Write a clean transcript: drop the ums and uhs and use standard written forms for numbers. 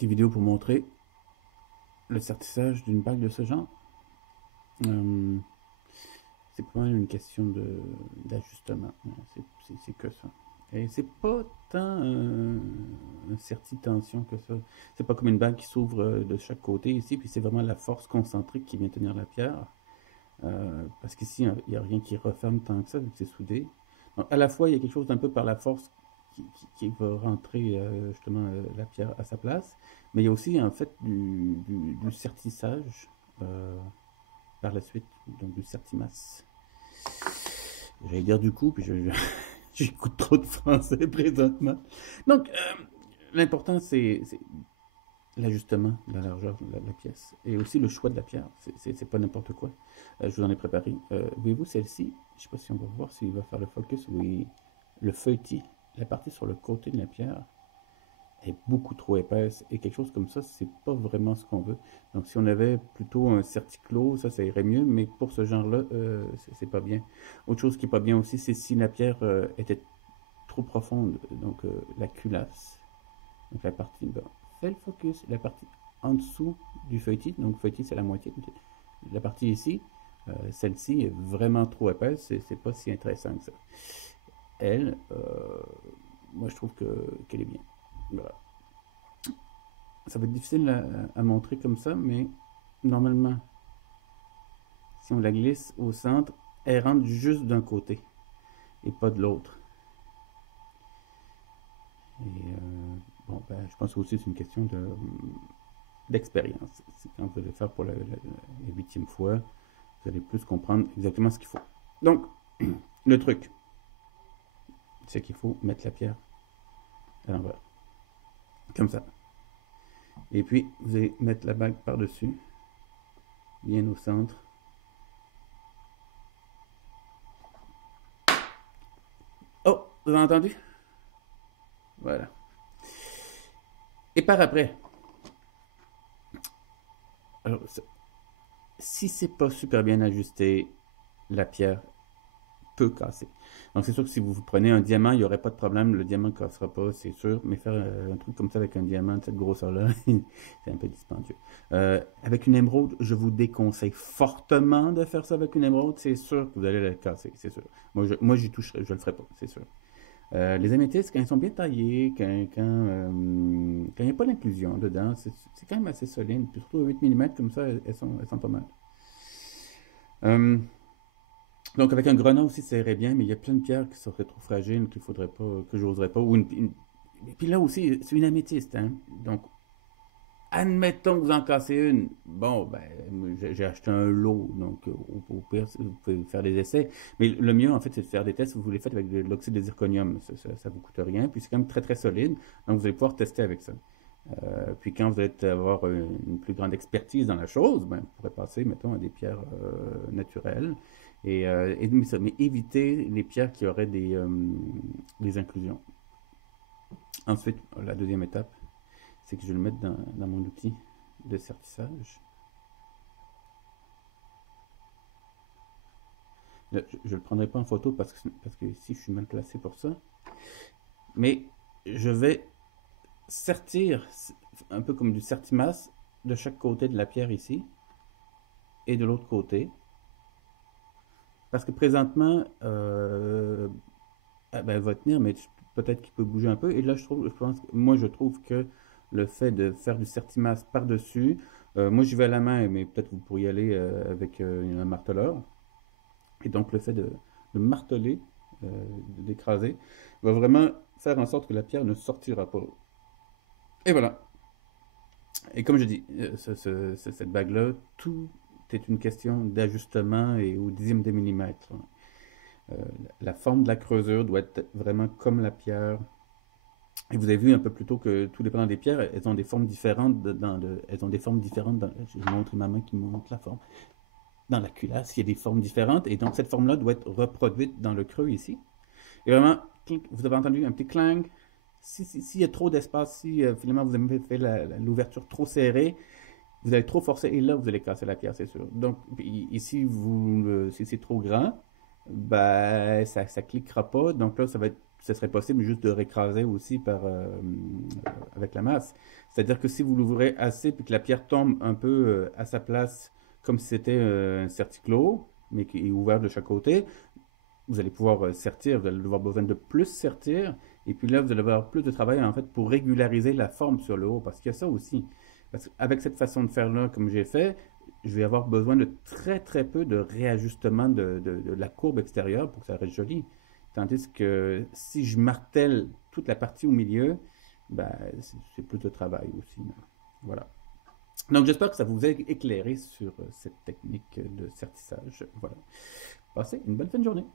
petite vidéo pour montrer le sertissage d'une bague de ce genre. C'est pas mal une question d'ajustement. C'est que ça. Et c'est pas tant un serti-tension que ça. C'est pas comme une bague qui s'ouvre de chaque côté ici, puis c'est vraiment la force concentrique qui vient tenir la pierre. Parce qu'ici, il n'y a rien qui referme tant que ça, vu que c'est soudé. Donc, à la fois, il y a quelque chose d'un peu par la force qui va rentrer justement la pierre à sa place, mais il y a aussi en fait du sertissage par la suite, donc du sertimasse. J'allais dire du coup, puis j'écoute trop de français présentement. Donc, l'important, c'est l'ajustement de la largeur de la pièce et aussi le choix de la pierre. C'est pas n'importe quoi. Je vous en ai préparé. Voyez-vous celle-ci? Je sais pas si on va voir s'il va faire le focus. Oui, le feuilletis, la partie sur le côté de la pierre est beaucoup trop épaisse et quelque chose comme ça, c'est pas vraiment ce qu'on veut. Donc si on avait plutôt un certiclos, ça irait mieux, mais pour ce genre-là, c'est pas bien. Autre chose qui est pas bien aussi, c'est si la pierre était trop profonde, donc la culasse, donc la partie, ben, fait le focus, la partie en dessous du feuilletis, donc feuilletis c'est la moitié, la partie ici, celle-ci est vraiment trop épaisse, c'est pas si intéressant que ça. Elle, moi je trouve qu'elle est bien. Voilà. Ça va être difficile à montrer comme ça, mais normalement, si on la glisse au centre, elle rentre juste d'un côté et pas de l'autre. Et bon, ben, je pense aussi que c'est une question d'expérience. Quand vous allez le faire pour la 8e fois, vous allez plus comprendre exactement ce qu'il faut. Donc, le truc, c'est qu'il faut mettre la pierre à l'envers. Comme ça. Et puis, vous allez mettre la bague par-dessus, bien au centre. Oh, vous avez entendu? Voilà. Et par après, alors, si c'est pas super bien ajusté, la pierre peut casser. Donc c'est sûr que si vous prenez un diamant, il n'y aurait pas de problème, le diamant ne cassera pas, c'est sûr, mais faire un truc comme ça avec un diamant de cette grosseur-là, c'est un peu dispendieux. Avec une émeraude, je vous déconseille fortement de faire ça avec une émeraude, c'est sûr que vous allez la casser, c'est sûr. Moi j'y toucherai, je le ferai pas, c'est sûr. Les améthystes, quand ils sont bien taillés, quand il n'y a pas d'inclusion dedans, c'est quand même assez solide. Puis surtout à 8 mm, comme ça, elles sont pas mal. Donc avec un grenat aussi, ça irait bien, mais il y a plein de pierres qui seraient trop fragiles, qu'il faudrait pas, que j'oserais pas. Et puis là aussi, c'est une améthyste, hein. Donc, admettons que vous en cassez une. Bon, ben, j'ai acheté un lot, donc au pire, vous pouvez faire des essais. Mais le mieux, en fait, c'est de faire des tests. Vous les faites avec de l'oxyde de zirconium. Ça vous coûte rien. Puis c'est quand même très, très solide. Donc vous allez pouvoir tester avec ça. Puis quand vous allez avoir une plus grande expertise dans la chose, ben, vous pourrez passer, mettons, à des pierres naturelles. Mais éviter les pierres qui auraient des inclusions. Ensuite, la deuxième étape, c'est que je vais le mettre dans mon outil de sertissage. Là, je ne le prendrai pas en photo parce que ici, je suis mal placé pour ça. Mais je vais sertir, un peu comme du sertimasse, de chaque côté de la pierre ici et de l'autre côté. Parce que présentement, ben, elle va tenir, mais peut-être qu'il peut bouger un peu. Et là, moi, je trouve que le fait de faire du sertimasse par-dessus, moi, j'y vais à la main, mais peut-être que vous pourriez aller avec un marteleur. Et donc, le fait de marteler, d'écraser, va vraiment faire en sorte que la pierre ne sortira pas. Et voilà. Et comme je dis, cette bague-là, tout est une question d'ajustement et au dixième de millimètre. La forme de la creusure doit être vraiment comme la pierre. Et vous avez vu un peu plus tôt que tout dépendant des pierres, elles ont des formes différentes. Elles ont des formes différentes. Je montre ma main qui montre la forme. Dans la culasse, il y a des formes différentes. Et donc cette forme-là doit être reproduite dans le creux ici. Et vraiment, vous avez entendu un petit clang. S'il y a trop d'espace, si finalement vous avez fait l'ouverture trop serrée, vous allez trop forcer et là vous allez casser la pierre, c'est sûr. Donc ici, si c'est trop grand, ben ça cliquera pas. Donc là, ça serait possible juste de récraser aussi avec la masse. C'est-à-dire que si vous l'ouvrez assez puis que la pierre tombe un peu à sa place, comme si c'était un certiclos, mais qui est ouvert de chaque côté, vous allez pouvoir sertir, vous allez avoir besoin de plus sertir, et puis là, vous allez avoir plus de travail en fait pour régulariser la forme sur le haut, parce qu'il y a ça aussi. Parce qu'avec cette façon de faire là, comme j'ai fait, je vais avoir besoin de très très peu de réajustement de la courbe extérieure pour que ça reste joli. Tandis que si je martèle toute la partie au milieu, ben, c'est plus de travail aussi. Voilà. Donc j'espère que ça vous a éclairé sur cette technique de sertissage. Voilà. Passez une bonne fin de journée.